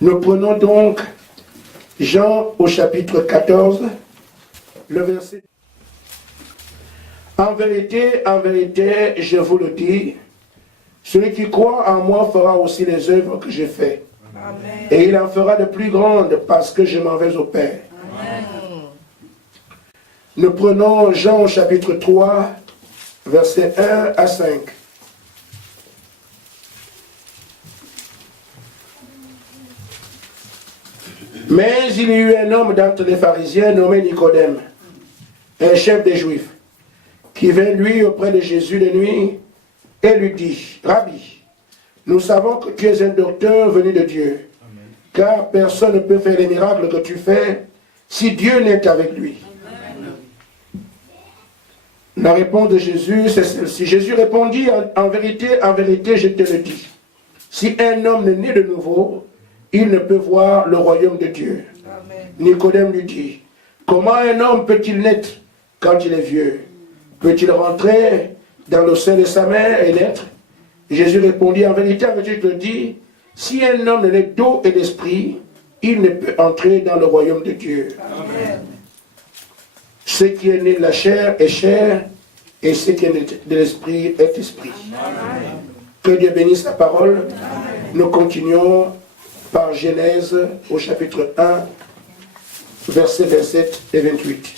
Nous prenons donc Jean au chapitre 14, le verset. En vérité, je vous le dis, celui qui croit en moi fera aussi les œuvres que j'ai faites. Amen. Et il en fera de plus grandes parce que je m'en vais au Père. Amen. Nous prenons Jean au chapitre 3, versets 1 à 5. Mais il y eut un homme d'entre les pharisiens nommé Nicodème, un chef des Juifs, qui vint lui auprès de Jésus de nuit et lui dit, Rabbi, nous savons que tu es un docteur venu de Dieu, amen, car personne ne peut faire les miracles que tu fais si Dieu n'est avec lui. Amen. La réponse de Jésus, c'est celle-ci. Jésus répondit, en vérité, je te le dis, si un homme n'est né de nouveau, il ne peut voir le royaume de Dieu. Amen. Nicodème lui dit, comment un homme peut-il naître quand il est vieux? Peut-il rentrer dans le sein de sa mère et naître? Jésus répondit, en vérité, je te le dis, si un homme est né d'eau et d'esprit, il ne peut entrer dans le royaume de Dieu. Amen. Ce qui est né de la chair est chair, et ce qui est né de l'esprit est esprit. Amen. Que Dieu bénisse sa parole. Amen. Nous continuons par Genèse au chapitre 1, versets 27 et 28.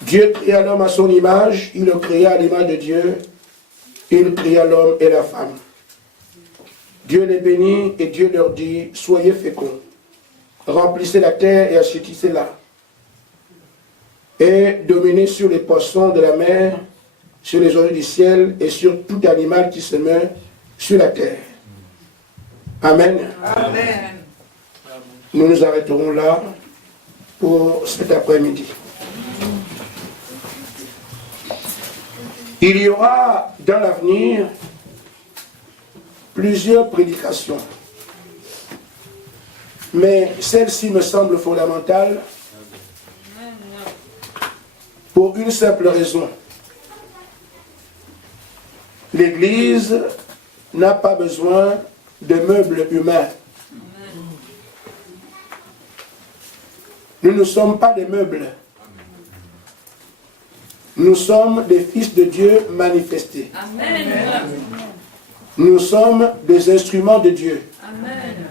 Dieu créa l'homme à son image, il le créa à l'image de Dieu, il créa l'homme et la femme. Dieu les bénit et Dieu leur dit, soyez féconds, remplissez la terre et assujettissez-la, et dominez sur les poissons de la mer, sur les oiseaux du ciel et sur tout animal qui se meut sur la terre. Amen. Amen. Nous nous arrêterons là pour cet après-midi. Il y aura dans l'avenir plusieurs prédications. Mais celle-ci me semble fondamentale pour une simple raison. L'Église n'a pas besoin de meubles humains. Nous ne sommes pas des meubles. Nous sommes des fils de Dieu manifestés. Amen. Nous sommes des instruments de Dieu. Amen.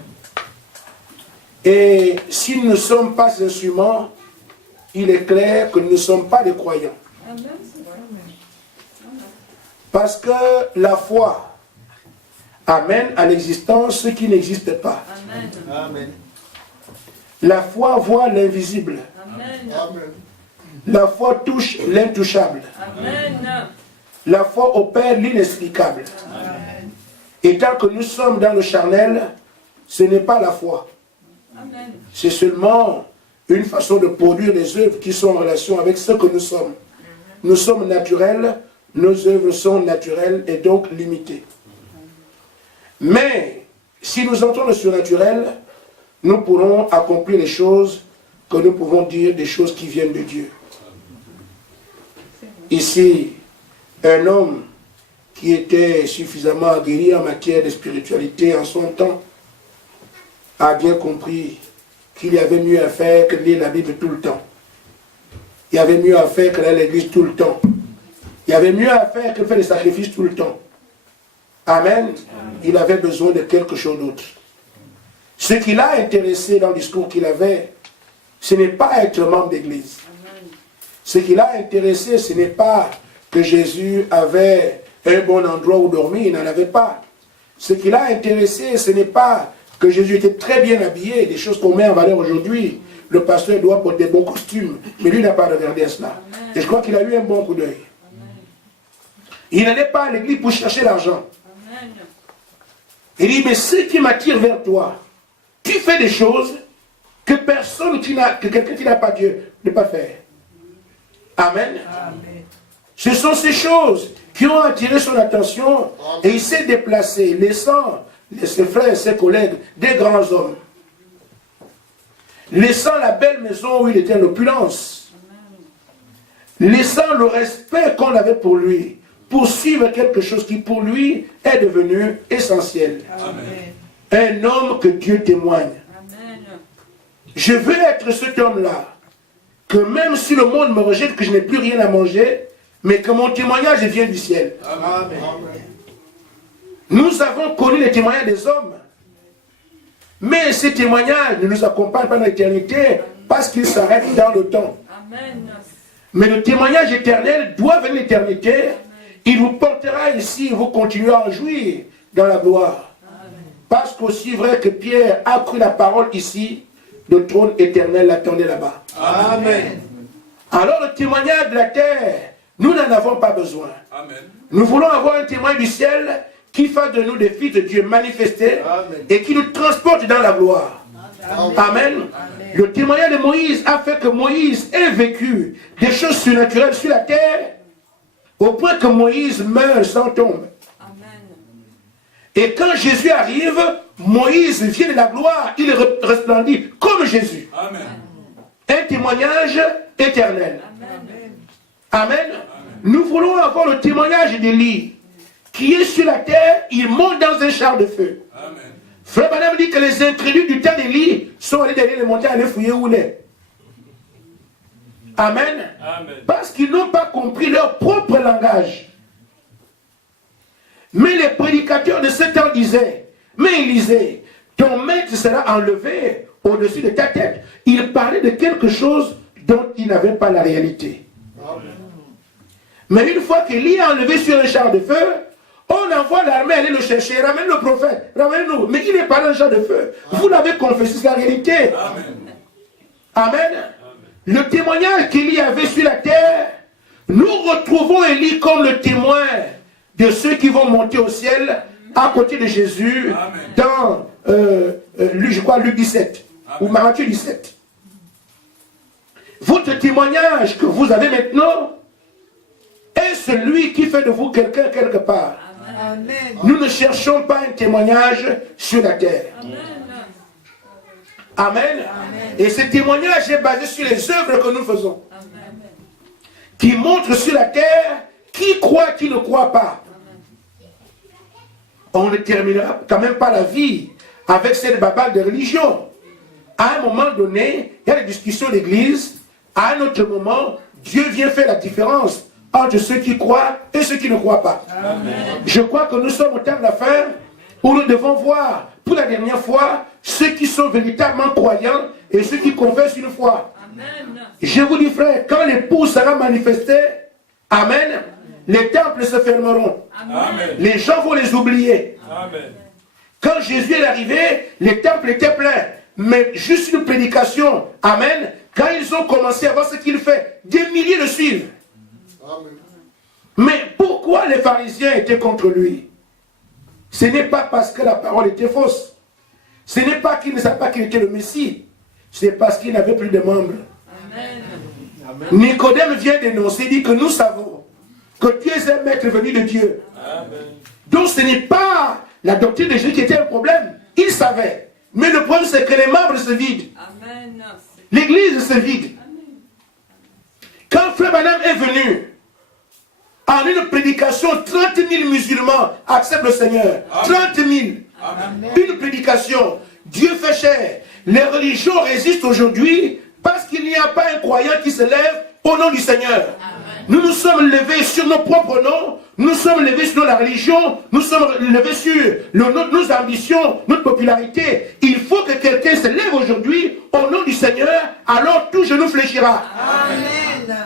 Et si nous ne sommes pas instruments, il est clair que nous ne sommes pas des croyants. Amen. Parce que la foi amène à l'existence ce qui n'existe pas. Amen. Amen. La foi voit l'invisible. Amen. La foi touche l'intouchable. Amen. La foi opère l'inexplicable. Amen. Et tant que nous sommes dans le charnel, ce n'est pas la foi. C'est seulement une façon de produire des œuvres qui sont en relation avec ce que nous sommes. Nous sommes naturels, nos œuvres sont naturelles et donc limitées. Mais, si nous entrons dans le surnaturel, nous pourrons accomplir les choses que nous pouvons dire des choses qui viennent de Dieu. Ici, un homme qui était suffisamment aguerri en matière de spiritualité en son temps a bien compris qu'il y avait mieux à faire que de lire la Bible tout le temps. Il y avait mieux à faire que d'aller à l'église tout le temps. Il y avait mieux à faire que de faire des sacrifices tout le temps. Amen. Il avait besoin de quelque chose d'autre. Ce qui l'a intéressé dans le discours qu'il avait, ce n'est pas être membre d'église. Ce qui l'a intéressé, ce n'est pas que Jésus avait un bon endroit où dormir, il n'en avait pas. Ce qui l'a intéressé, ce n'est pas que Jésus était très bien habillé, des choses qu'on met en valeur aujourd'hui. Le pasteur doit porter des bons costumes, mais lui n'a pas regardé à cela. Et je crois qu'il a eu un bon coup d'œil. Il n'allait pas à l'église pour chercher l'argent. Il dit, mais ce qui m'attire vers toi, tu fais des choses que quelqu'un qui n'a pas Dieu ne peut pas faire. Amen. Amen. Ce sont ces choses qui ont attiré son attention et il s'est déplacé, laissant ses frères et ses collègues, des grands hommes, laissant la belle maison où il était en opulence, laissant le respect qu'on avait pour lui poursuivre quelque chose qui pour lui est devenu essentiel. Amen. Un homme que Dieu témoigne. Amen. Je veux être cet homme-là, que même si le monde me rejette, que je n'ai plus rien à manger, mais que mon témoignage vient du ciel. Amen. Nous avons connu les témoignages des hommes, mais ces témoignages ne nous accompagnent pas dans l'éternité parce qu'ils s'arrêtent dans le temps. Amen. Mais le témoignage éternel doit venir l'éternité. Il vous portera ici et vous continuerez à en jouir dans la gloire. Amen. Parce qu'aussi vrai que Pierre a cru la parole ici, le trône éternel l'attendait là-bas. Amen. Alors le témoignage de la terre, nous n'en avons pas besoin. Amen. Nous voulons avoir un témoin du ciel qui fasse de nous des fils de Dieu manifestés. Amen. Et qui nous transporte dans la gloire. Amen. Amen. Amen. Le témoignage de Moïse a fait que Moïse ait vécu des choses surnaturelles sur la terre au point que Moïse meurt sans tombe. Amen. Et quand Jésus arrive, Moïse vient de la gloire, il resplendit comme Jésus. Amen. Un témoignage éternel. Amen. Amen. Amen. Nous voulons avoir le témoignage d'Élie qui est sur la terre, il monte dans un char de feu. Amen. Frère Branham dit que les incrédules du temps d'Élie sont allés derrière les montagnes aller fouiller où il est. Amen. Amen. Parce qu'ils n'ont pas compris leur propre langage. Mais les prédicateurs de ce temps disaient, mais ils disaient, ton maître sera enlevé au-dessus de ta tête. Il parlait de quelque chose dont il n'avait pas la réalité. Amen. Mais une fois qu'Élie est enlevé sur un char de feu, on envoie l'armée aller le chercher, ramène le prophète, ramène-nous. Mais il n'est pas dans le char de feu. Amen. Vous l'avez confessé, c'est la réalité. Amen. Amen. Le témoignage qu'Élie avait sur la terre, nous retrouvons Élie comme le témoin de ceux qui vont monter au ciel à côté de Jésus. Amen. Dans, je crois, Luc 17 Amen. Ou Matthieu 17. Votre témoignage que vous avez maintenant est celui qui fait de vous quelqu'un quelque part. Amen. Nous ne cherchons pas un témoignage sur la terre. Amen. Amen. Amen. Et ce témoignage est basé sur les œuvres que nous faisons. Amen. Qui montrent sur la terre qui croit, qui ne croit pas. Amen. On ne terminera quand même pas la vie avec cette babale de religion. À un moment donné, il y a des discussions d'église. À un autre moment, Dieu vient faire la différence entre ceux qui croient et ceux qui ne croient pas. Amen. Je crois que nous sommes au temps de la fin où nous devons voir pour la dernière fois ceux qui sont véritablement croyants et ceux qui confessent une foi. Amen. Je vous dis frère, quand l'époux sera manifesté, amen, les temples se fermeront. Amen. Les gens vont les oublier. Amen. Quand Jésus est arrivé, les temples étaient pleins. Mais juste une prédication, amen, quand ils ont commencé à voir ce qu'il fait, des milliers le suivent. Amen. Mais pourquoi les pharisiens étaient contre lui? Ce n'est pas parce que la parole était fausse. Ce n'est pas qu'ils ne savaient pas qu'il était le Messie. C'est parce qu'il n'avait plus de membres. Amen. Nicodème vient dénoncer, dit que nous savons que tu es un maître venu de Dieu. Amen. Donc ce n'est pas la doctrine de Jésus qui était un problème. Il savait. Mais le problème c'est que les membres se vident. Amen. L'église se vide. Amen. Quand Frère Branham est venu, en une prédication, 30 000 musulmans acceptent le Seigneur. Amen. 30 000. Amen. Une prédication. Dieu fait chair. Les religions résistent aujourd'hui parce qu'il n'y a pas un croyant qui se lève au nom du Seigneur. Amen. Nous nous sommes levés sur nos propres noms. Nous sommes levés sur la religion. Nous sommes levés sur nos ambitions, notre popularité. Il faut que quelqu'un se lève aujourd'hui au nom du Seigneur. Alors tout genou fléchira. Amen.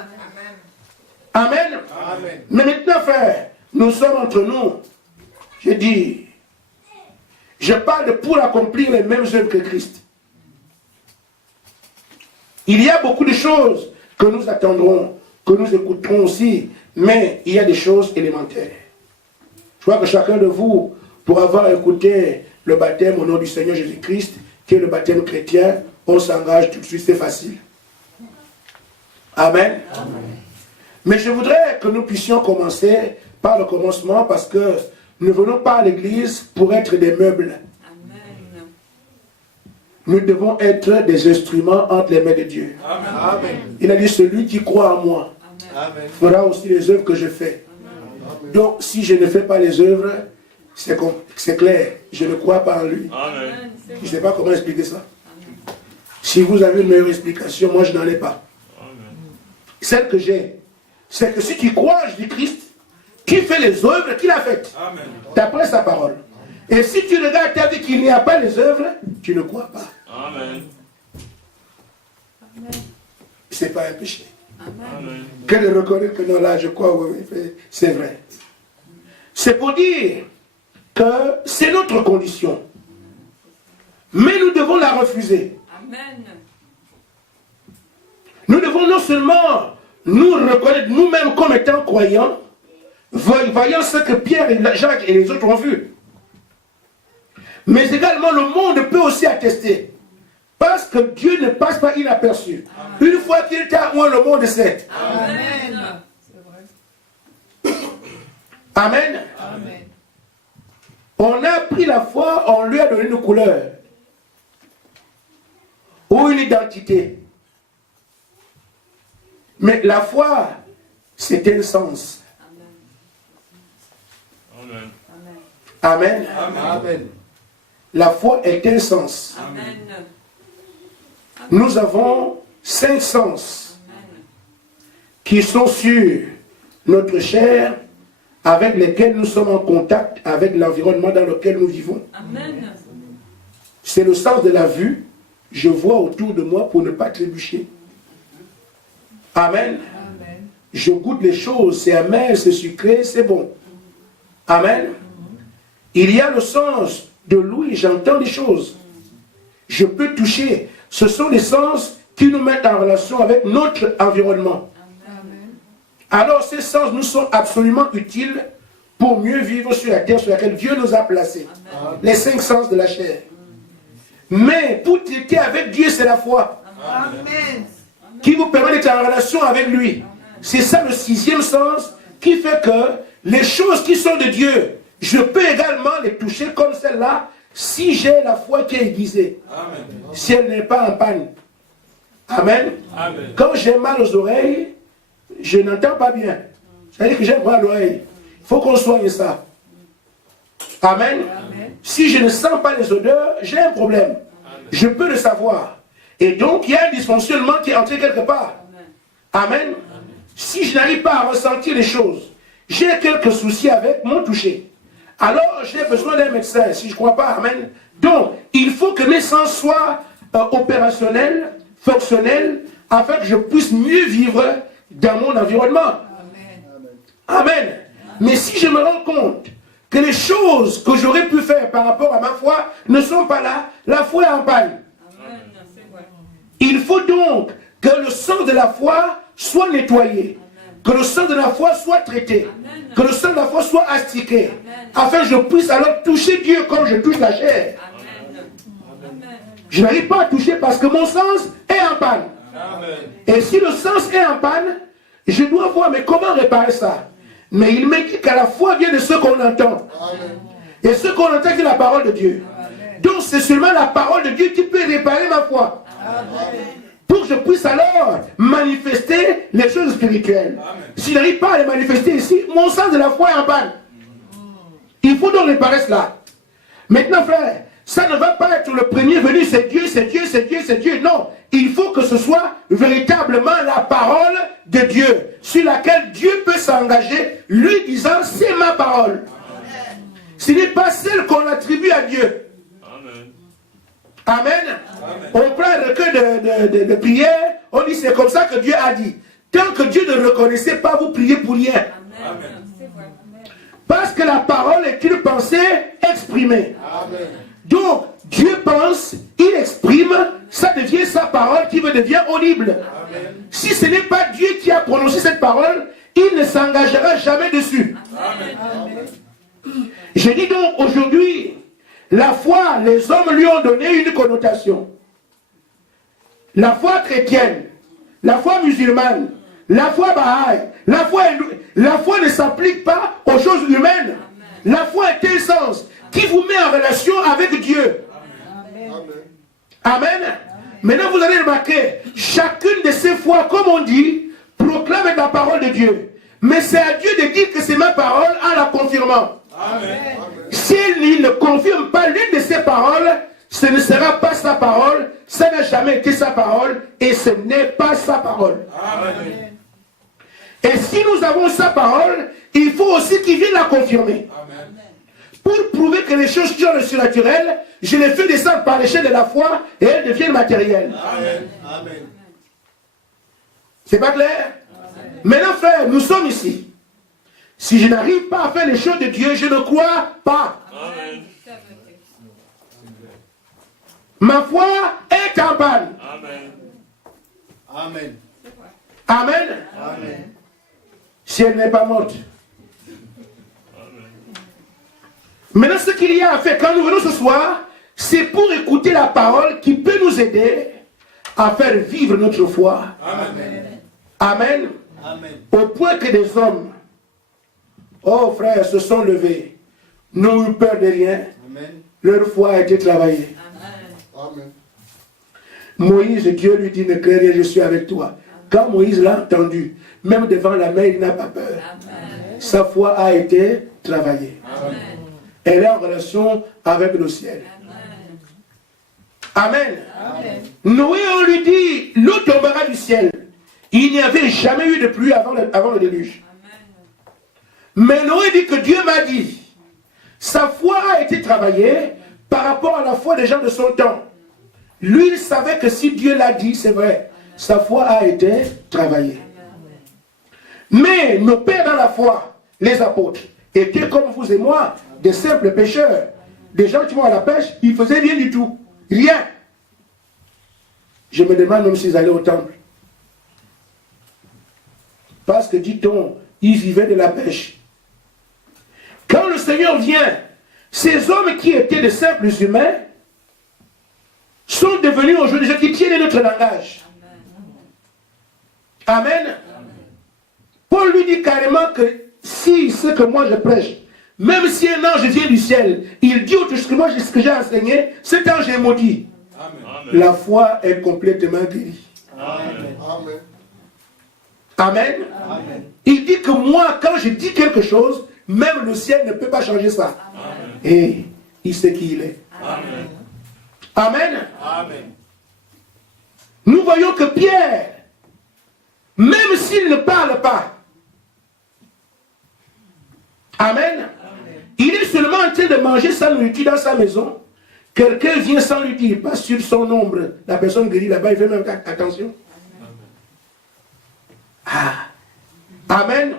Amen. Amen. Mais maintenant, frère, nous sommes entre nous. Je dis, je parle pour accomplir les mêmes œuvres que Christ. Il y a beaucoup de choses que nous attendrons, que nous écouterons aussi, mais il y a des choses élémentaires. Je crois que chacun de vous, pour avoir écouté le baptême au nom du Seigneur Jésus-Christ, qui est le baptême chrétien, on s'engage tout de suite, c'est facile. Amen. Amen. Mais je voudrais que nous puissions commencer par le commencement parce que nous ne venons pas à l'église pour être des meubles. Amen. Nous devons être des instruments entre les mains de Dieu. Amen. Il a dit celui qui croit en moi Amen. Fera aussi les œuvres que je fais. Donc, si je ne fais pas les œuvres, c'est clair, je ne crois pas en lui. Amen. Je ne sais pas comment expliquer ça. Si vous avez une meilleure explication, moi je n'en ai pas. Amen. Celle que j'ai, c'est que si tu crois en Jésus-Christ, qui fait les œuvres qu'il a faites, d'après sa parole. Et si tu regardes ta vie qu'il n'y a pas les œuvres, tu ne crois pas. Amen. Ce n'est pas un péché. Amen. Que de reconnaître que non, là je crois, oui, c'est vrai. C'est pour dire que c'est notre condition. Mais nous devons la refuser. Amen. Nous devons non seulement nous reconnaître nous-mêmes comme étant croyants, voyant ce que Pierre et Jacques et les autres ont vu. Mais également le monde peut aussi attester. Parce que Dieu ne passe pas inaperçu. Amen. Une fois qu'il est à moi, le monde sait. Amen. Amen. Amen. On a pris la foi, on lui a donné une couleur. Ou une identité. Mais la foi, c'est un sens. Amen. Amen. Amen. Amen. La foi est un sens. Amen. Nous avons 5 sens qui sont sur notre chair, avec lesquels nous sommes en contact avec l'environnement dans lequel nous vivons. Amen. C'est le sens de la vue. Je vois autour de moi pour ne pas trébucher. Amen. Amen. Je goûte les choses, c'est amer, c'est sucré, c'est bon. Amen. Il y a le sens de l'ouïe, j'entends des choses. Je peux toucher. Ce sont les sens qui nous mettent en relation avec notre environnement. Amen. Alors ces sens nous sont absolument utiles pour mieux vivre sur la terre sur laquelle Dieu nous a placés. Amen. Les 5 sens de la chair. Mais pour traiter avec Dieu, c'est la foi. Amen. Qui vous permet d'être en relation avec lui. C'est ça le 6e sens qui fait que les choses qui sont de Dieu, je peux également les toucher comme celle-là si j'ai la foi qui est aiguisée. Amen. Si elle n'est pas en panne. Amen. Amen. Quand j'ai mal aux oreilles, je n'entends pas bien. C'est-à-dire que j'ai mal à l'oreille. Il faut qu'on soigne ça. Amen. Amen. Si je ne sens pas les odeurs, j'ai un problème. Je peux le savoir. Et donc, il y a un dysfonctionnement qui est entré quelque part. Amen. Si je n'arrive pas à ressentir les choses, j'ai quelques soucis avec mon toucher. Alors, j'ai besoin d'un médecin, si je ne crois pas. Amen. Donc, il faut que mes sens soient opérationnels, fonctionnels, afin que je puisse mieux vivre dans mon environnement. Amen. Mais si je me rends compte que les choses que j'aurais pu faire par rapport à ma foi ne sont pas là, la foi est en panne. Amen. Il faut donc que le sang de la foi soit nettoyé, que le sang de la foi soit traité, que le sang de la foi soit astiqué, afin que je puisse alors toucher Dieu comme je touche la chair. Je n'arrive pas à toucher parce que mon sens est en panne. Et si le sens est en panne, je dois voir, mais comment réparer ça? Mais il me dit qu'à la foi vient de ce qu'on entend. Et ce qu'on entend, c'est la parole de Dieu. Donc c'est seulement la parole de Dieu qui peut réparer ma foi. Pour que je puisse alors manifester les choses spirituelles. Si je n'arrive pas à les manifester ici, mon sens de la foi est en panne. Il faut donc réparer cela. Maintenant, frère, ça ne va pas être le premier venu, c'est Dieu, c'est Dieu, c'est Dieu, c'est Dieu. Non, il faut que ce soit véritablement la parole de Dieu, sur laquelle Dieu peut s'engager, lui disant, c'est ma parole. Ce n'est pas celle qu'on attribue à Dieu. Amen. Amen. On prend un recueil de prière, on dit c'est comme ça que Dieu a dit. Tant que Dieu ne reconnaissait pas, vous priez pour rien. Amen. Parce que la parole est une pensée exprimée. Amen. Donc, Dieu pense, il exprime, ça devient sa parole qui devient audible. Amen. Si ce n'est pas Dieu qui a prononcé cette parole, il ne s'engagera jamais dessus. Amen. Je dis donc aujourd'hui, la foi, les hommes lui ont donné une connotation. La foi chrétienne, la foi musulmane, la foi bahaï, la foi ne s'applique pas aux choses humaines. La foi est un sens qui vous met en relation avec Dieu. Amen. Maintenant vous allez remarquer, chacune de ces foi, comme on dit, proclame la parole de Dieu. Mais c'est à Dieu de dire que c'est ma parole en la confirmant. Amen. S'il ne confirme pas l'une de ses paroles, ce ne sera pas sa parole, ça n'a jamais été sa parole, et ce n'est pas sa parole. Amen. Et si nous avons sa parole, il faut aussi qu'il vienne la confirmer. Amen. Pour prouver que les choses qui sont le surnaturel, je les fais descendre par l'échelle de la foi, et elles deviennent matérielles. Amen. Amen. C'est pas clair? Maintenant, frère, nous sommes ici. Si je n'arrive pas à faire les choses de Dieu, je ne crois pas. Amen. Ma foi est en panne. Amen. Amen. Amen. Amen. Si elle n'est pas morte. Maintenant, ce qu'il y a à faire quand nous venons ce soir, c'est pour écouter la parole qui peut nous aider à faire vivre notre foi. Amen. Amen. Amen. Au point que des hommes, oh frères, se sont levés, n'ont eu peur de rien. Amen. Leur foi a été travaillée. Amen. Moïse, Dieu lui dit, ne crains rien, je suis avec toi. Quand Moïse l'a entendu, même devant la mer, il n'a pas peur. Amen. Sa foi a été travaillée. Amen. Elle est en relation avec le ciel. Amen. Amen. Noé, on lui dit, l'eau tombera du ciel. Il n'y avait jamais eu de pluie avant le déluge. Mais Noé dit que Dieu m'a dit. Sa foi a été travaillée par rapport à la foi des gens de son temps. Lui, il savait que si Dieu l'a dit, c'est vrai. Sa foi a été travaillée. Mais nos pères dans la foi, les apôtres, étaient comme vous et moi, des simples pêcheurs. Des gens qui vont à la pêche, ils ne faisaient rien du tout. Rien. Je me demande même s'ils allaient au temple. Parce que, dit-on, ils vivaient de la pêche. Quand le Seigneur vient, ces hommes qui étaient de simples humains sont devenus aujourd'hui des gens qui tiennent notre langage. Amen. Amen. Paul lui dit carrément que si ce que moi je prêche, même si un ange vient du ciel, il dit autre chose que moi, ce que j'ai enseigné, cet ange est maudit. Amen. La foi est complètement guérie. Amen. Amen. Amen. Amen. Il dit que moi, quand je dis quelque chose, même le ciel ne peut pas changer ça. Amen. Et il sait qui il est. Amen. Amen. Amen. Nous voyons que Pierre, même s'il ne parle pas, Amen, il est seulement en train de manger sa nourriture dans sa maison. Quelqu'un vient sans lui dire, pas sur son ombre, la personne guérie là-bas, il fait même attention. Ah. Amen.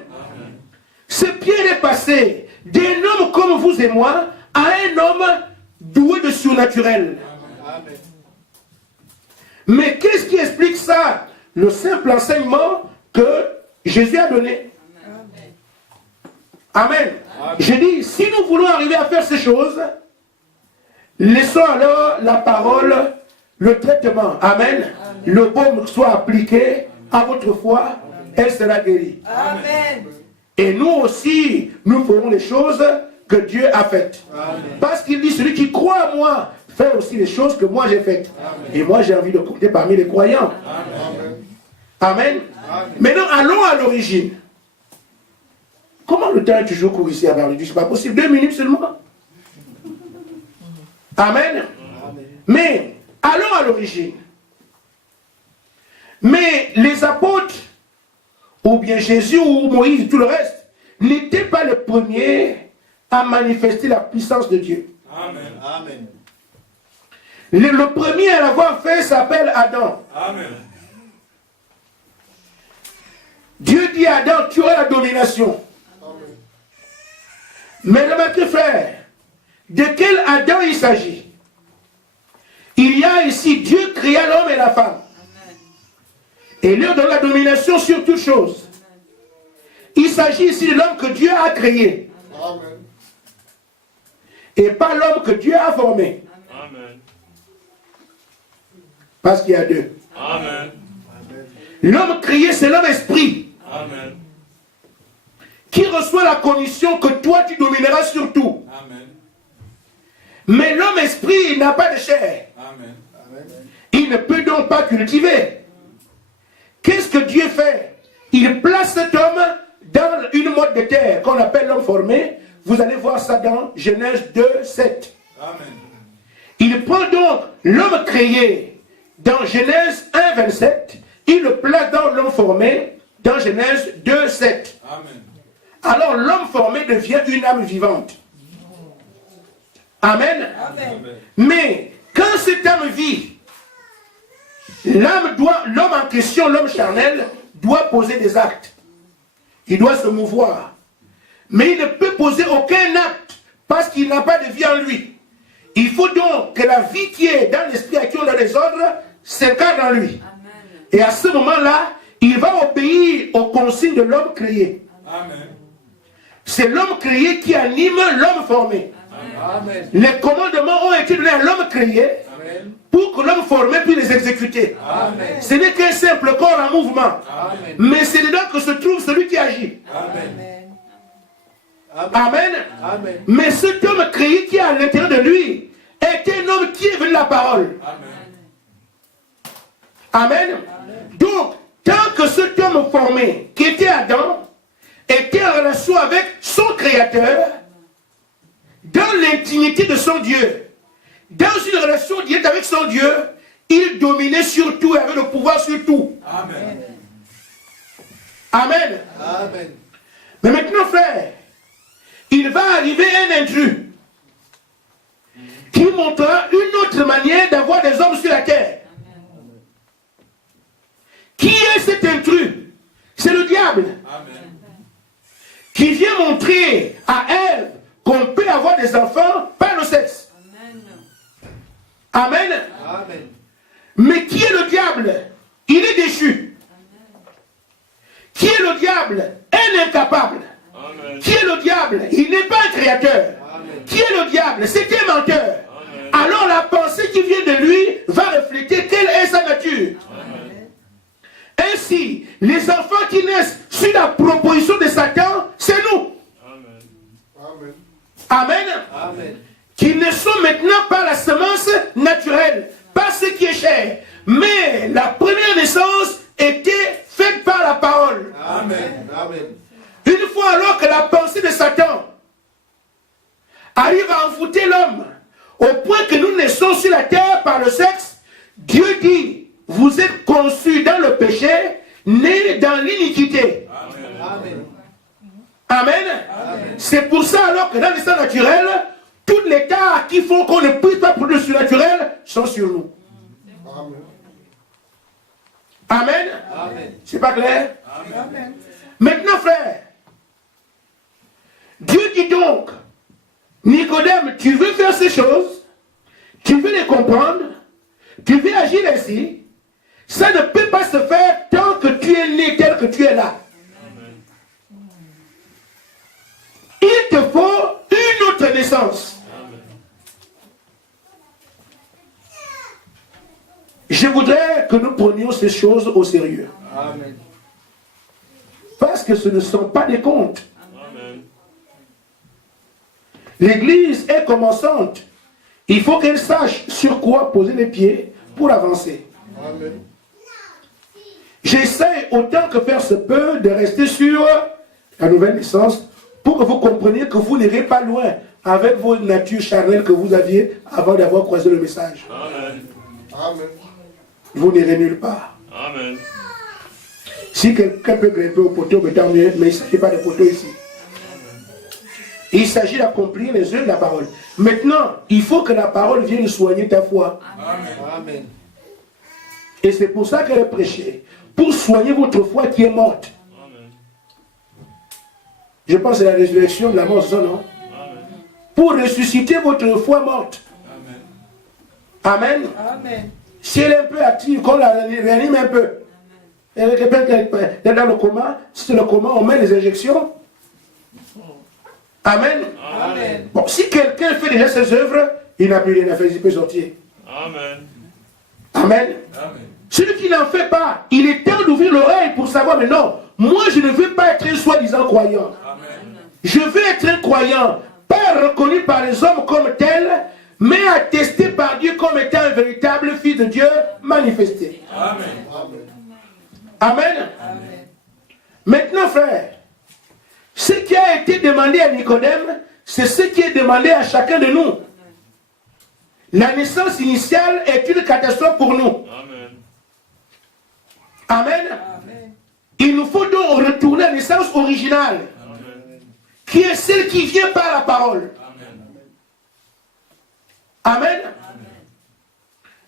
Ce Pierre est passé d'un homme comme vous et moi à un homme doué de surnaturel. Amen. Mais qu'est-ce qui explique ça? Le simple enseignement que Jésus a donné. Amen. Amen. Je dis, si nous voulons arriver à faire ces choses, laissons alors la parole, le traitement. Amen. Le baume soit appliqué à votre foi, elle sera guérie. Amen. Et nous aussi, nous ferons les choses que Dieu a faites. Amen. Parce qu'il dit, celui qui croit à moi, fait aussi les choses que moi j'ai faites. Amen. Et moi j'ai envie de compter parmi les croyants. Amen. Amen. Amen. Maintenant, allons à l'origine. Comment le temps est toujours court ici à Bar-le-Duc? C'est pas possible. 2 minutes seulement. Amen. Amen. Mais, allons à l'origine. Mais les apôtres, ou bien Jésus, ou Moïse, tout le reste, n'étaient pas les premiers à manifester la puissance de Dieu. Amen. Amen. Le premier à l'avoir fait s'appelle Adam. Amen. Dieu dit à Adam, tu auras la domination. Mais remarquez, frère, de quel Adam il s'agit? Il y a ici, Dieu créa l'homme et la femme. Et leur donne la domination sur toutes choses. Il s'agit ici de l'homme que Dieu a créé. Amen. Et pas l'homme que Dieu a formé. Amen. Parce qu'il y a deux. Amen. L'homme créé, c'est l'homme esprit. Amen. Qui reçoit la condition que toi tu domineras sur tout. Amen. Mais l'homme esprit n'a pas de chair. Amen. Il ne peut donc pas cultiver. Qu'est-ce que Dieu fait? Il place cet homme dans une mode de terre qu'on appelle l'homme formé. Vous allez voir ça dans Genèse 2, 7. Amen. Il prend donc l'homme créé dans Genèse 1, 27. Il le place dans l'homme formé dans Genèse 2, 7. Amen. Alors l'homme formé devient une âme vivante. Amen. Amen. Mais quand cette âme vit, l'homme en question, l'homme charnel, doit poser des actes. Il doit se mouvoir. Mais il ne peut poser aucun acte parce qu'il n'a pas de vie en lui. Il faut donc que la vie qui est dans l'esprit à qui on a des ordres s'incarne en lui. Amen. Et à ce moment-là, il va obéir aux consignes de l'homme créé. Amen. C'est l'homme créé qui anime l'homme formé. Amen. Les commandements ont été donnés à l'homme créé Amen. pour que l'homme formé puisse les exécuter. Amen. Ce n'est qu'un simple corps en mouvement. Amen. Mais c'est dedans que se trouve celui qui agit. Amen. Amen. Amen. Mais cet homme créé qui est à l'intérieur de lui est un homme qui est venu la parole. Amen. Donc, tant que cet homme formé, qui était Adam, était en relation avec son Créateur, dans l'intimité de son Dieu, dans une relation directe avec son Dieu, il dominait sur tout et avait le pouvoir sur tout. Amen. Amen. Amen. Mais maintenant, frère, il va arriver un intrus qui montrera une autre manière d'avoir des hommes sur la terre. Qui est cet intrus? C'est le diable. Amen. Qui vient montrer à Ève qu'on peut avoir des enfants par le sexe. Amen. Amen. Mais qui est le diable? Il est déchu. Qui est le diable? Un incapable. Amen. Qui est le diable? Il n'est pas un créateur. Amen. Qui est le diable? C'est un menteur. Amen. Alors la pensée qui vient de lui va refléter quelle est sa nature. Amen. Ainsi, les enfants qui naissent sur la proposition de Satan, c'est nous. Amen. Amen. Amen. Qui ne sont maintenant pas la semence naturelle, pas ce qui est cher. Mais la première naissance était faite par la parole. Amen. Amen. Une fois alors que la pensée de Satan arrive à envoûter l'homme, au point que nous naissons sur la terre par le sexe, Dieu dit, vous êtes conçus dans le péché, nés dans l'iniquité. Amen. Amen. Amen. C'est pour ça alors que dans l'histoire naturelle, toutes les tares qui font qu'on ne puisse pas produire le surnaturel sont sur nous. Amen. Amen. Amen. C'est pas clair? Amen. Maintenant, frère, Dieu dit donc, Nicodème, tu veux faire ces choses, tu veux les comprendre, tu veux agir ainsi, ça ne peut pas se faire tant que tu es né tel que tu es là. Il te faut une autre naissance. Je voudrais que nous prenions ces choses au sérieux. Amen. Parce que ce ne sont pas des contes. Amen. L'église est commençante. Il faut qu'elle sache sur quoi poser les pieds pour avancer. Amen. J'essaie autant que faire se peut de rester sur la nouvelle naissance pour que vous compreniez que vous n'irez pas loin avec vos natures charnelles que vous aviez avant d'avoir croisé le message. Amen. Amen. Vous n'irez nulle part. Amen. Si quelqu'un peut grimper au poteau, mais tant mieux, mais il ne s'agit pas de poteau ici. Il s'agit d'accomplir les œuvres de la parole. Maintenant, il faut que la parole vienne soigner ta foi. Amen. Amen. Et c'est pour ça qu'elle est prêchée. Pour soigner votre foi qui est morte. Amen. Je pense que c'est la résurrection de la mort, ça, non? Amen. Pour ressusciter votre foi morte. Amen. Amen. Amen. Si elle est un peu active, qu'on la réanime un peu. Elle est dans le coma. Si c'est le coma, on met les injections. Amen. Amen. Bon, si quelqu'un fait déjà ses œuvres, il n'a plus rien à faire, il peut sortir. Amen. Amen. Amen. Celui qui n'en fait pas, il est temps d'ouvrir l'oreille pour savoir, mais non, moi je ne veux pas être un soi-disant croyant. Amen. Je veux être un croyant, pas reconnu par les hommes comme tel, mais attesté par Dieu comme étant un véritable fils de Dieu manifesté. Amen. Amen. Amen. Maintenant, frère, Ce qui a été demandé à Nicodème, c'est ce qui est demandé à chacun de nous. La naissance initiale est une catastrophe pour nous. Amen. Amen. Amen. Il nous faut donc retourner à la naissance originale, Amen. qui est celle qui vient par la parole. Amen.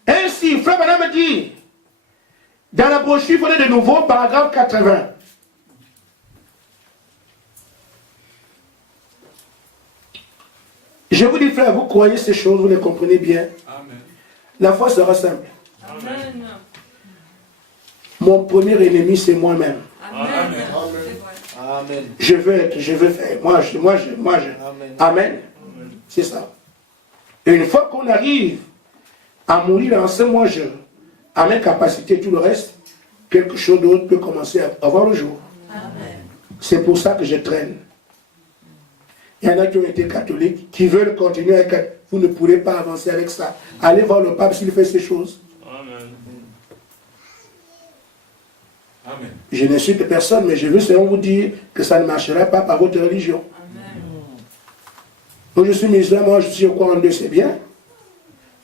Amen. Ainsi, Frère Branham dit, dans la brochure, il faut de nouveau, paragraphe 80. Je vous dis, frère, vous croyez ces choses, vous les comprenez bien. Amen. La foi sera simple. Amen. Mon premier ennemi, c'est moi-même. Amen. Amen. Je veux faire. Moi. Amen. Amen. C'est ça. Et une fois qu'on arrive à mourir dans ce moi-je, à mes capacités et tout le reste, quelque chose d'autre peut commencer à avoir le jour. Amen. C'est pour ça que je traîne. Il y en a qui ont été catholiques, qui veulent continuer avec... Vous ne pourrez pas avancer avec ça. Allez voir le pape s'il fait ces choses. Amen. Amen. Je n'insulte personne, mais je veux seulement vous dire que ça ne marchera pas par votre religion. Amen. Donc je suis musulman, moi je suis au courant de c'est bien.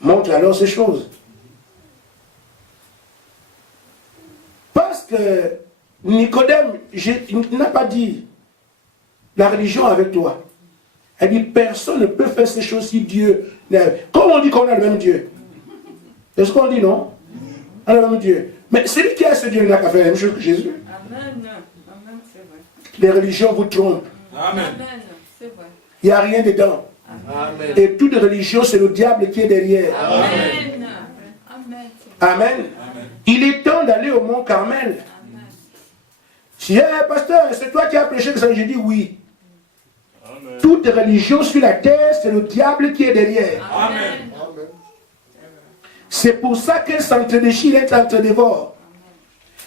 Montre alors ces choses. Parce que Nicodème n'a pas dit la religion avec toi. Elle dit personne ne peut faire ces choses si Dieu... Comment on dit qu'on a le même Dieu? Est-ce qu'on dit non? On a le même Dieu. Mais celui qui a ce Dieu n'a qu'à faire la même chose que Jésus. Amen. Amen, c'est vrai. Les religions vous trompent. Amen. Amen, c'est vrai. Il n'y a rien dedans. Amen. Et toute religion, c'est le diable qui est derrière. Amen. Amen. Amen. Amen. Il est temps d'aller au mont Carmel. Amen. Si, pasteur, c'est toi qui as prêché que ça, j'ai dit oui. Amen. Toute religion sur la terre, c'est le diable qui est derrière. Amen. C'est pour ça qu'elle s'entre-déchire et s'entre-dévore.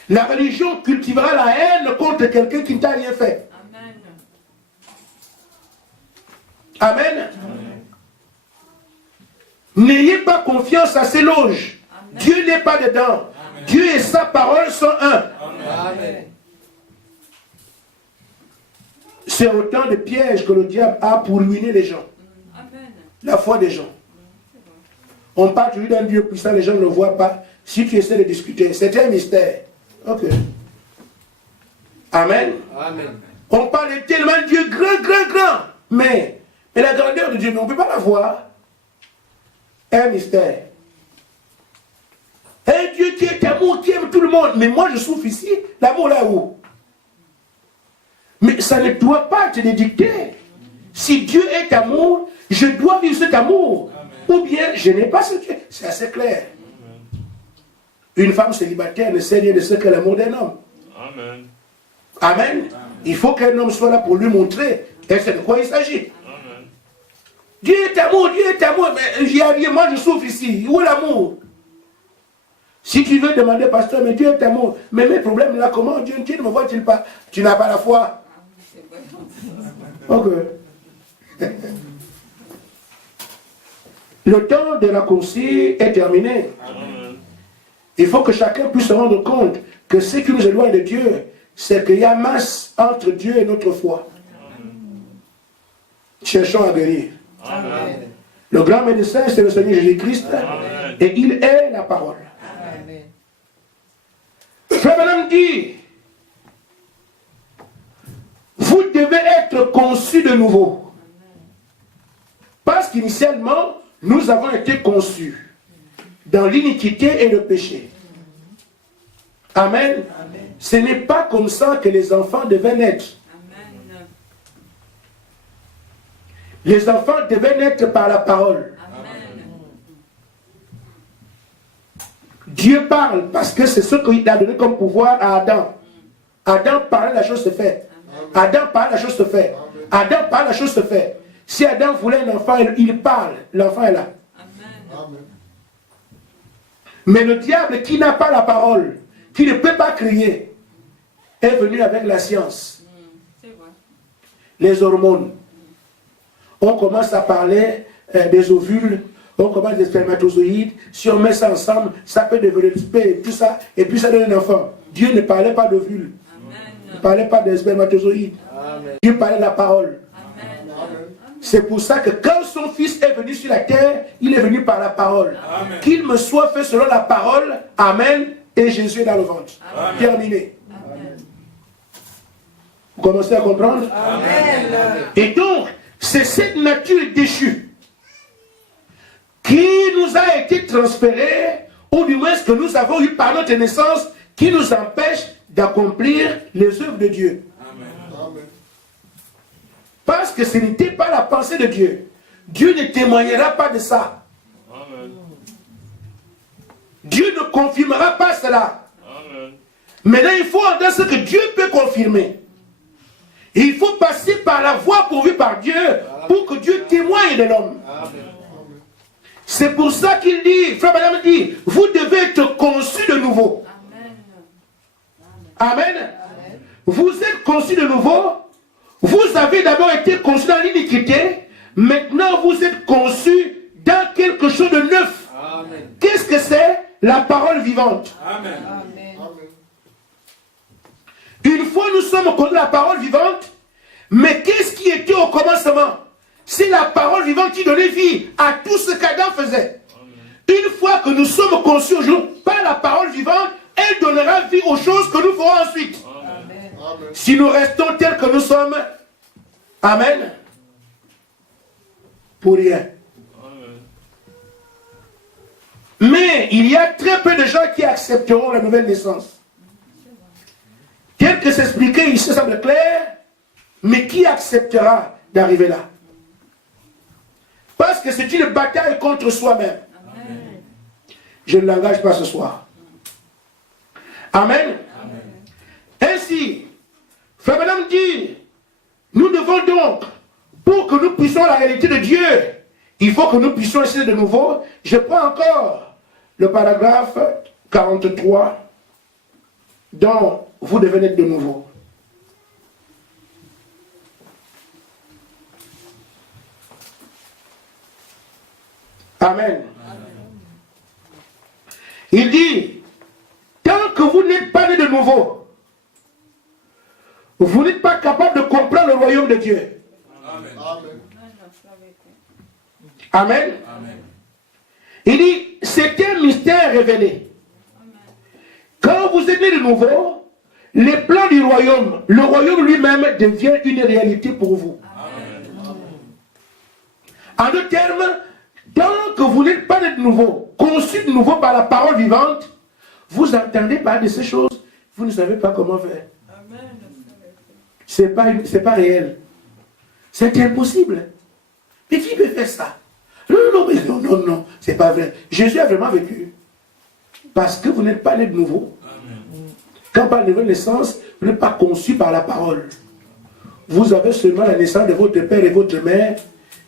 La religion cultivera la haine contre quelqu'un qui ne t'a rien fait. Amen. Amen. N'ayez pas confiance à ces loges. Amen. Dieu n'est pas dedans. Amen. Dieu et sa parole sont un. Amen. C'est autant de pièges que le diable a pour ruiner les gens. Amen. La foi des gens. On parle toujours d'un Dieu puissant, les gens ne le voient pas. Si tu essaies de discuter, c'est un mystère. Ok. Amen. Amen. On parle tellement de Dieu grand. Mais la grandeur de Dieu, mais on ne peut pas la voir. Un mystère. Un Dieu qui est amour, qui aime tout le monde. Mais moi, je souffre ici. L'amour là où? Mais ça ne doit pas te dicter. Si Dieu est amour, je dois vivre cet amour. Amen. Ou bien, je n'ai pas ce Dieu. C'est assez clair. Une femme célibataire ne sait rien de ce qu'est l'amour d'un homme. Amen. Amen. Il faut qu'un homme soit là pour lui montrer. Et c'est de quoi il s'agit. Amen. Dieu est amour, mais j'y arrive, moi je souffre ici. Où est l'amour? Si tu veux demander, pasteur, mais Dieu est amour. Mais mes problèmes là, comment Dieu ne me voit-il pas? Tu n'as pas la foi. Ok. Le temps de raccourci est terminé. Amen. Il faut que chacun puisse se rendre compte que ce qui nous éloigne de Dieu, c'est qu'il y a masse entre Dieu et notre foi. Cherchons à guérir. Amen. Le grand médecin, c'est le Seigneur Jésus-Christ. Amen. Et il est la parole. Frère Branham dit, vous devez être conçus de nouveau. Parce qu'initialement, nous avons été conçus dans l'iniquité et le péché. Amen. Ce n'est pas comme ça que les enfants devaient naître. Amen. Les enfants devaient naître par la parole. Amen. Dieu parle parce que c'est ce qu'il a donné comme pouvoir à Adam. Adam parle, la chose se fait. Adam parle, la chose se fait. Adam parle, la chose se fait. Si Adam voulait un enfant, il parle. L'enfant est là. Amen. Mais le diable qui n'a pas la parole, qui ne peut pas crier, est venu avec la science. C'est vrai. Les hormones. On commence à parler des ovules, on commence des spermatozoïdes. Si on met ça ensemble, ça peut développer tout ça, et puis ça donne un enfant. Dieu ne parlait pas d'ovules. Amen. Il ne parlait pas des spermatozoïdes. Dieu parlait de la parole. C'est pour ça que quand son fils est venu sur la terre, il est venu par la parole. Qu'il me soit fait selon la parole. Amen. Et Jésus est dans le ventre. Amen. Terminé. Amen. Vous commencez à comprendre? Amen. Et donc, c'est cette nature déchue qui nous a été transférée, ou du moins ce que nous avons eu par notre naissance, qui nous empêche d'accomplir les œuvres de Dieu. Amen. Parce que ce n'était pas la pensée de Dieu. Dieu ne témoignera pas de ça. Amen. Dieu ne confirmera pas cela. Amen. Maintenant, il faut entendre ce que Dieu peut confirmer. Et il faut passer par la voie pourvue par Dieu pour que Dieu témoigne de l'homme. C'est pour ça qu'il dit, Frère Branham dit, vous devez être conçus de nouveau. Amen. Amen. Amen. Vous êtes conçus de nouveau. Vous avez d'abord été conçus dans l'iniquité. Maintenant, vous êtes conçus dans quelque chose de neuf. Qu'est-ce que c'est? La parole vivante. Amen. Amen. Une fois nous sommes conçus de la parole vivante, mais qu'est-ce qui était au commencement? C'est la parole vivante qui donnait vie à tout ce qu'Adam faisait. Amen. Une fois que nous sommes conçus aujourd'hui par la parole vivante, elle donnera vie aux choses que nous ferons ensuite. Amen. Si nous restons tels que nous sommes, amen, pour rien. Amen. Mais il y a très peu de gens qui accepteront la nouvelle naissance. Tel que s'expliquait ici, ça semble clair, mais qui acceptera d'arriver là? Parce que c'est une bataille contre soi-même. Amen. Je ne l'engage pas ce soir. Amen. Amen. Ainsi, Frère Branham dit, nous devons donc, pour que nous puissions la réalité de Dieu, il faut que nous puissions essayer de nouveau. Je prends encore le paragraphe 43, dont vous devez naître de nouveau. Amen. Amen. Il dit, tant que vous n'êtes pas né de nouveau, vous n'êtes pas capable de comprendre le royaume de Dieu. Amen. Amen. Amen. Il dit, c'est un mystère révélé. Amen. Quand vous êtes né de nouveau, les plans du royaume, le royaume lui-même devient une réalité pour vous. Amen. En d'autres termes, tant que vous n'êtes pas né de nouveau, conçu de nouveau par la parole vivante, vous entendez parler de ces choses, vous ne savez pas comment faire. C'est pas réel. C'est impossible. Mais qui peut faire ça? Non, c'est pas vrai. Jésus a vraiment vécu. Parce que vous n'êtes pas né de nouveau. Amen. Quand par la nouvelle naissance, vous n'êtes pas conçu par la parole. Vous avez seulement la naissance de votre père et votre mère,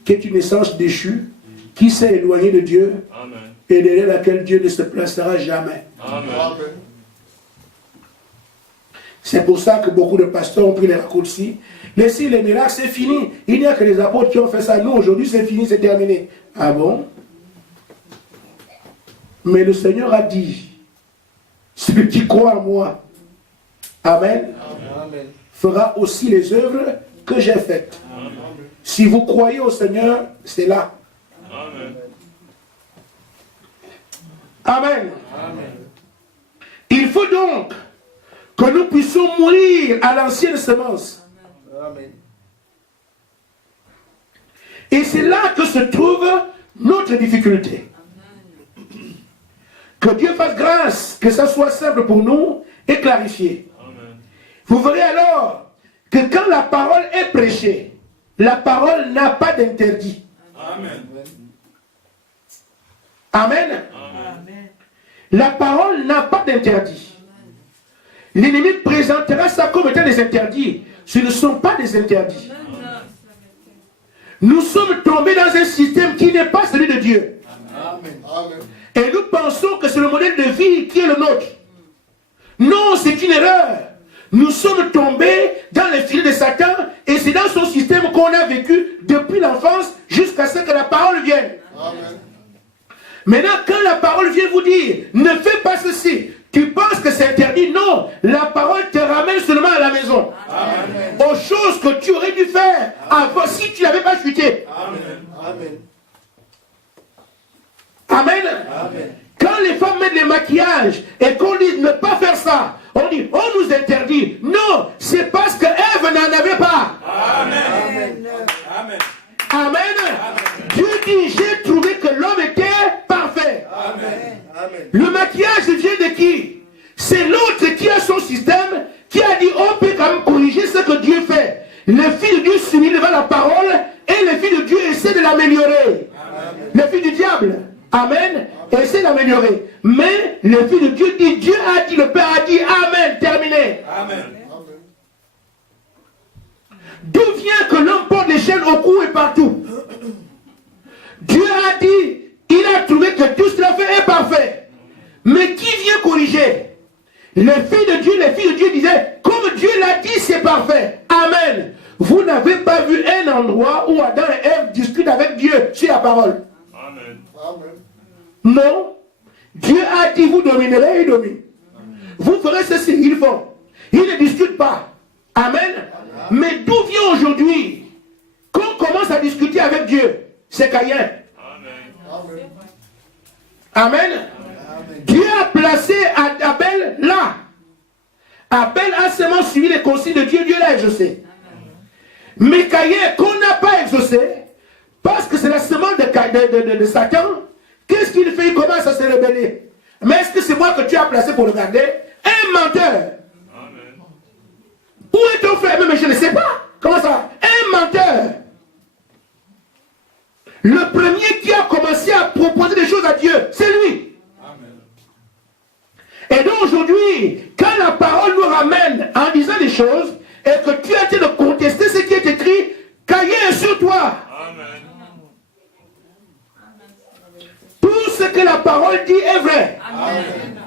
qui est une naissance déchue, qui s'est éloignée de Dieu. Amen. Et derrière laquelle Dieu ne se placera jamais. Amen. C'est pour ça que beaucoup de pasteurs ont pris les raccourcis. Laissez les miracles, c'est fini. Il n'y a que les apôtres qui ont fait ça. Nous, aujourd'hui, c'est fini, c'est terminé. Ah bon? Mais le Seigneur a dit, celui qui croit en moi, Amen, Amen, fera aussi les œuvres que j'ai faites. Amen. Si vous croyez au Seigneur, c'est là. Amen. Amen. Amen. Il faut donc que nous puissions mourir à l'ancienne semence. Amen. Et c'est là que se trouve notre difficulté. Amen. Que Dieu fasse grâce, que ça soit simple pour nous et clarifié. Amen. Vous verrez alors que quand la parole est prêchée, la parole n'a pas d'interdit. Amen. Amen. Amen. La parole n'a pas d'interdit. L'ennemi présentera ça comme étant des interdits. Ce ne sont pas des interdits. Nous sommes tombés dans un système qui n'est pas celui de Dieu. Amen. Et nous pensons que c'est le modèle de vie qui est le nôtre. Non, c'est une erreur. Nous sommes tombés dans les filets de Satan et c'est dans son système qu'on a vécu depuis l'enfance jusqu'à ce que la parole vienne. Amen. Maintenant, quand la parole vient vous dire, ne fais pas ceci, tu penses que c'est interdit? Non, la parole te ramène seulement à la maison. ça? On dit, on nous interdit. Non, c'est parce que Ève n'en avait pas. Amen. Amen. Amen. Dieu dit, j'ai trouvé que l'homme était parfait. Amen. Amen. Le maquillage vient de qui? C'est l'autre qui a son système, qui a dit, on peut quand même corriger ce que Dieu fait. Le Fils de Dieu s'unit devant la parole et le Fils de Dieu essaie de l'améliorer. Le Fils du diable, Amen, essaie d'améliorer. Mais le Fils de Dieu dit, Dieu a dit, le Père a dit, Amen, terminé. Amen. D'où vient que l'homme porte des chaînes au cou et partout? Dieu a dit, il a trouvé que tout cela fait est parfait. Mais qui vient corriger? Le Fils de Dieu disait, comme Dieu l'a dit, c'est parfait. Amen. Vous n'avez pas vu un endroit où Adam et Ève discutent avec Dieu sur la parole. Amen. Non. Dieu a dit, vous dominerez, ils dominent. Vous ferez ceci, ils font. Ils ne discutent pas. Amen. Mais d'où vient aujourd'hui qu'on commence à discuter avec Dieu? C'est Caïn. Amen. Amen. Dieu a placé Abel là. Abel a seulement suivi les consignes de Dieu, Dieu l'a exaucé. Mais Caïn, qu'on n'a pas exaucé, parce que c'est la semence de Satan, qu'est-ce qu'il fait? Il commence à se rebeller. Mais est-ce que c'est moi que tu as placé pour le garder? Un menteur. Amen. Où est ton frère? Mais je ne sais pas. Comment ça? Un menteur. Le premier qui a commencé à proposer des choses à Dieu, c'est lui. Amen. Et donc aujourd'hui, quand la parole nous ramène en disant des choses, et que tu as été de contester ce qui est écrit, Caïn est sur toi. Amen. Tout ce que la parole dit est vrai. Amen.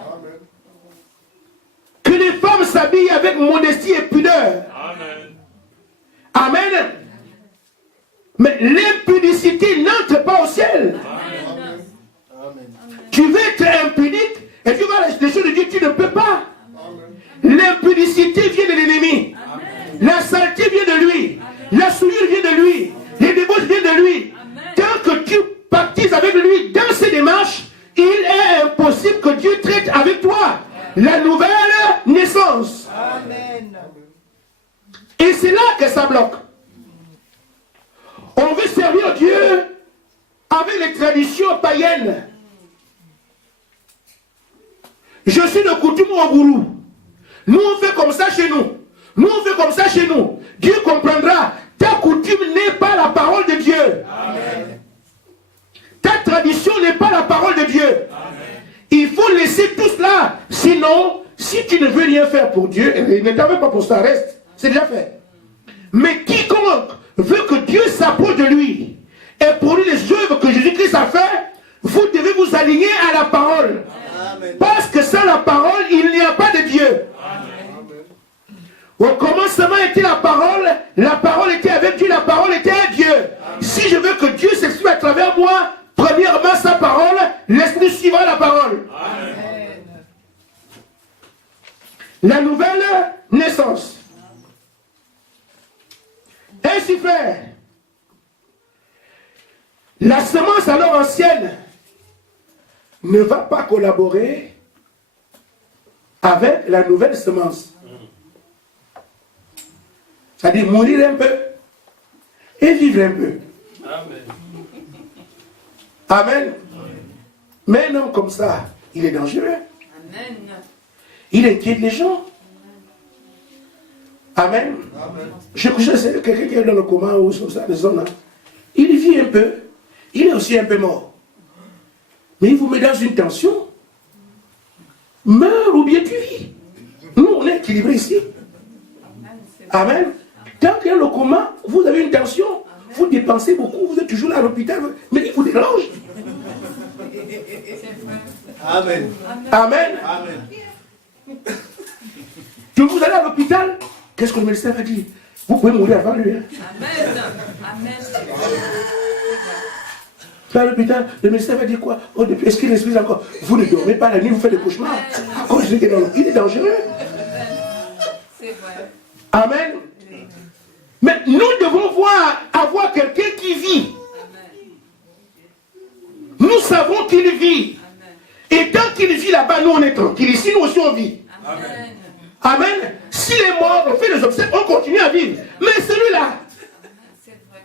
Que les femmes s'habillent avec modestie et pudeur. Amen. Amen. Mais l'impudicité n'entre pas au ciel. Amen. Tu veux être impudique et tu vois les choses de Dieu, tu ne peux pas. L'impudicité vient de l'ennemi. La saleté vient de lui. La souillure vient de lui. Les débauches viennent de lui. Tant que tu pactises avec lui dans ses démarches, il est impossible que Dieu traite avec toi la nouvelle naissance. Amen. Et c'est là que ça bloque. On veut servir Dieu avec les traditions païennes. Je suis de coutume au gourou. Nous on fait comme ça chez nous. Nous on fait comme ça chez nous. Dieu comprendra. Ta coutume n'est pas la parole de Dieu. Amen. Ta tradition n'est pas la parole de Dieu. Amen. Il faut laisser tout cela. Sinon, si tu ne veux rien faire pour Dieu, ne t'en veux pas pour ça, reste. C'est déjà fait. Mais quiconque veut que Dieu s'approche de lui et pour lui les œuvres que Jésus-Christ a fait, vous devez vous aligner à la parole. Amen. Parce que sans la parole, il n'y a pas de Dieu. Au commencement était la parole était avec Dieu, la parole était à Dieu. Si je veux que Dieu s'exprime à travers moi, premièrement sa parole, l'esprit suivra la parole. Amen. La nouvelle naissance. Ainsi fait, la semence alors ancienne ne va pas collaborer avec la nouvelle semence. C'est-à-dire mourir un peu et vivre un peu. Amen. Amen. Mais un homme comme ça, il est dangereux. Amen. Il inquiète les gens. Amen. Amen. Je couchais quelqu'un qui est dans le coma ou sur ça, là. Il vit un peu. Il est aussi un peu mort. Mais il vous met dans une tension. Meurs ou bien tu vis. Nous, on est équilibrés ici. Amen. Tant qu'il y a le coma, vous avez une tension. Vous dépensez beaucoup, vous êtes toujours là à l'hôpital. Mais il vous dérange. Amen. Amen. Amen. Que vous allez à l'hôpital, qu'est-ce que le médecin va dire? Vous pouvez mourir avant lui. Hein? Amen. Amen. À l'hôpital, le médecin va dire quoi? Oh, depuis, est-ce qu'il respire encore? Vous ne dormez pas la nuit, vous faites des cauchemars. À cause de il est dangereux. C'est vrai. Amen. Mais nous devons avoir quelqu'un qui vit. Nous savons qu'il vit. Et tant qu'il vit là-bas, nous on est tranquille. Ici, nous aussi on vit. Amen. Si les morts ont fait des obsèques, on continue à vivre. Mais celui-là, C'est vrai.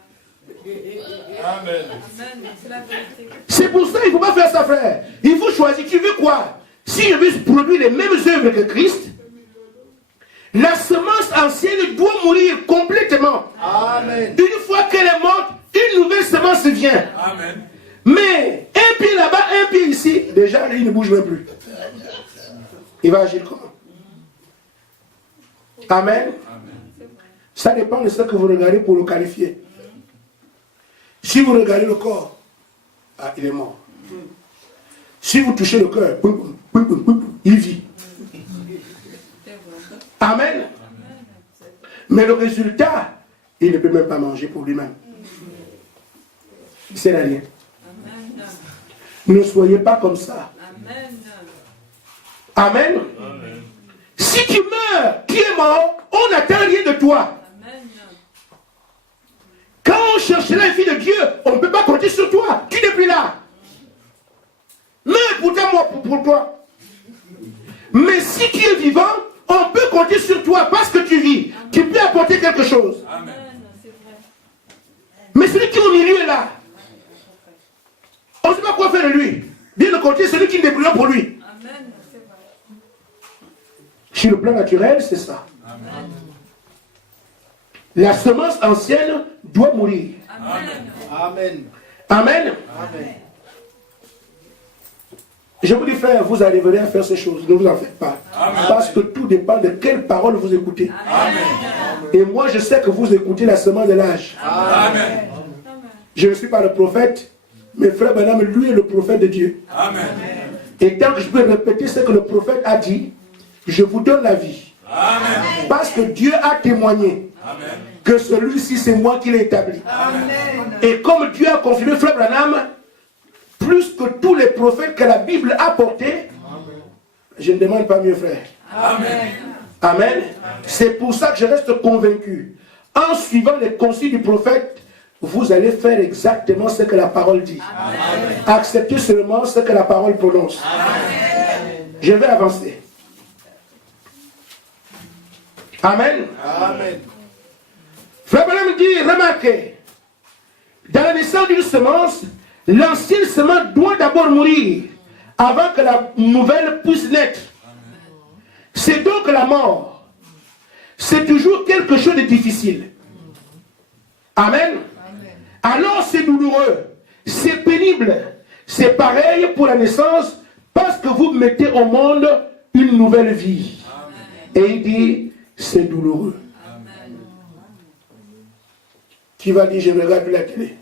Amen. Amen. C'est la vérité. c'est pour ça qu'il ne faut pas faire ça, frère. Il faut choisir. Tu veux quoi? Si je veux produire les mêmes œuvres que Christ, la semence ancienne doit mourir complètement. Amen. Une fois qu'elle est morte, une nouvelle semence vient. Amen. Mais un pied là-bas, un pied ici, déjà, il ne bouge même plus. Il va agir comment? Amen. Ça dépend de ce que vous regardez pour le qualifier. Si vous regardez le corps, ah, il est mort. Si vous touchez le cœur, il vit. Amen. Mais le résultat, il ne peut même pas manger pour lui-même. C'est rien. Ne soyez pas comme ça. Amen. Amen. Si tu meurs, qui est mort, on n'attend rien de toi. Quand on cherchera la fille de Dieu, on ne peut pas compter sur toi. Tu n'es plus là. Mais pourtant, moi, pour toi. Mais si tu es vivant, on peut compter sur toi parce que tu vis. Tu peux apporter quelque chose. Amen. Mais celui qui est au milieu est là. On ne sait pas quoi faire de lui. Bien au contraire, celui qui n'est plus là pour lui. Sur le plan naturel, c'est ça. Amen. La semence ancienne doit mourir. Amen. Amen. Amen. Je vous dis, frère, vous arriverez à faire ces choses. Ne vous en faites pas. Amen. Parce que tout dépend de quelle parole vous écoutez. Amen. Et moi, je sais que vous écoutez la semence de l'âge. Amen. Je ne suis pas le prophète, mais frère Branham, lui, est le prophète de Dieu. Amen. Et tant que je peux répéter ce que le prophète a dit, je vous donne la vie. Amen. Parce que Dieu a témoigné Amen. que celui-ci, c'est moi qui l'ai établi. Amen. Et comme Dieu a confirmé frère Branham, plus que tous les prophètes que la Bible a portés, je ne demande pas mieux, frère. Amen. Amen. C'est pour ça que je reste convaincu. En suivant les consignes du prophète, vous allez faire exactement ce que la parole dit. Amen. Acceptez seulement ce que la parole prononce. Amen. Je vais avancer. Amen. Amen. Frère Branham dit, remarquez, dans la naissance d'une semence, l'ancienne semence doit d'abord mourir avant que la nouvelle puisse naître. C'est donc la mort. C'est toujours quelque chose de difficile. Amen. Alors c'est douloureux, c'est pénible. C'est pareil pour la naissance parce que vous mettez au monde une nouvelle vie. Et il dit, c'est douloureux. Qui va dire, je ne regarde plus la télé.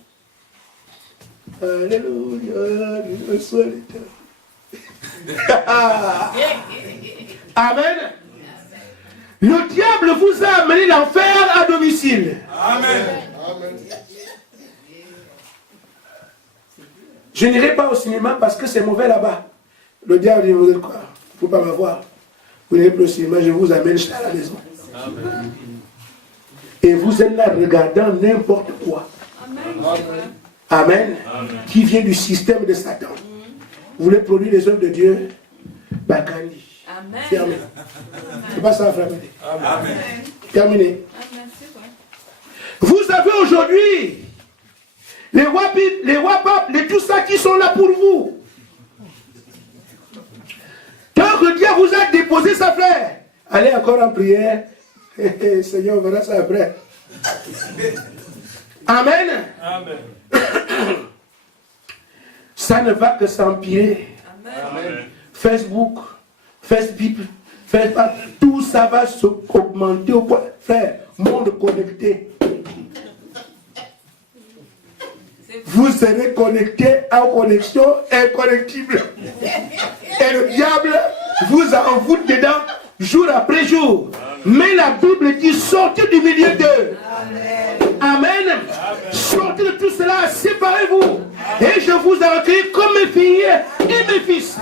Alléluia, Dieu soit l'éternel. Amen. Le diable vous a amené l'enfer à domicile. Amen. Je n'irai pas au cinéma parce que c'est mauvais là-bas. Le diable dit, vous êtes quoi? Il ne faut pas m'avoir. Vous n'irez plus au cinéma, je vous amène à la maison. Amen. Et vous êtes là regardant n'importe quoi. Amen. Amen. Qui vient du système de Satan. Vous voulez produire les œuvres de Dieu? Bakandi. Amen. Fermé. C'est pas ça, frère. Amen. Terminé. Amen, c'est vrai. Vous avez aujourd'hui les wapip, les wapap, les tout ça qui sont là pour vous. Tant que Dieu vous a déposé sa frère, allez encore en prière. Seigneur, on verra ça après. Amen. Amen. Ça ne va que s'empirer. Amen. Facebook, tout ça va augmenter au point. Frère, monde connecté. Vous serez connecté à une connexion inconnectible. Et le diable vous envoûte dedans jour après jour. Mais la Bible dit sortez du milieu d'eux. Amen. Sortez de tout cela, séparez-vous. Et je vous ai recueilli comme mes filles et mes fils.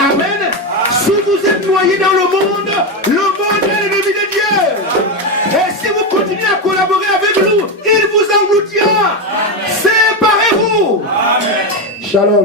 Amen. Si vous êtes noyés dans le monde est l'ennemi de Dieu. Et si vous continuez à collaborer avec nous, il vous engloutira. Séparez-vous. Shalom.